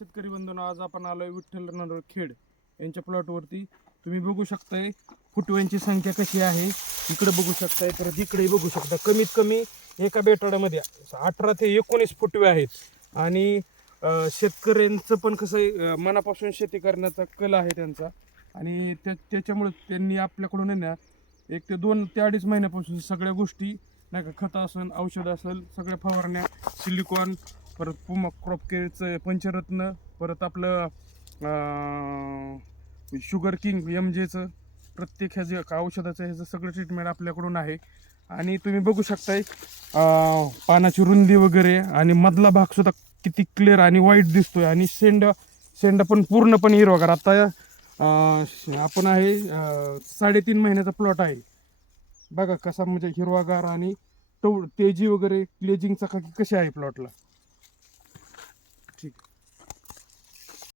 शेतकरी बंधूंनो, आज आपण आलोय विठ्ठल नगर खेड यांच्या प्लॉटवरती. तुम्ही बघू शकताय फुटव्यांची संख्या कशी आहे. इकडे बघू शकताय, परत इकडे बघू शकता. कमीत कमी एका बेटाड्यामध्ये 18 ते 19 फुटवे आहेत. आणि शेतकऱ्यांचं पण कसं आहे, मनापासून शेती करण्याचा कल आहे त्यांचा. आणि त्याच्यामुळे त्यांनी आपल्याकडून आहे ना 1 ते 2 ते 2.5 महिन्यापासून सगळ्या गोष्टी नाही का, खतं असेल, औषधं असेल, सगळ्या फवारण्या, सिलिकॉन, परत पुमा क्रॉप केअरचं पंचरत्न, परत आपलं शुगर किंग MJचं, प्रत्येक ह्याचं औषधाचं ह्याचं सगळं ट्रीटमेंट आपल्याकडून आहे. आणि तुम्ही बघू शकताय पानाची रुंदी वगैरे आणि मधला भाग सुद्धा किती क्लिअर आणि वाईट दिसतोय. आणि शेंडा पण पूर्णपणे हिरवागार. आता आपण आहे 3.5 महिन्याचा प्लॉट आहे. बघा कसा म्हणजे हिरवागार आणि तेजी वगैरे ग्लेजिंगचा कशी आहे प्लॉटला.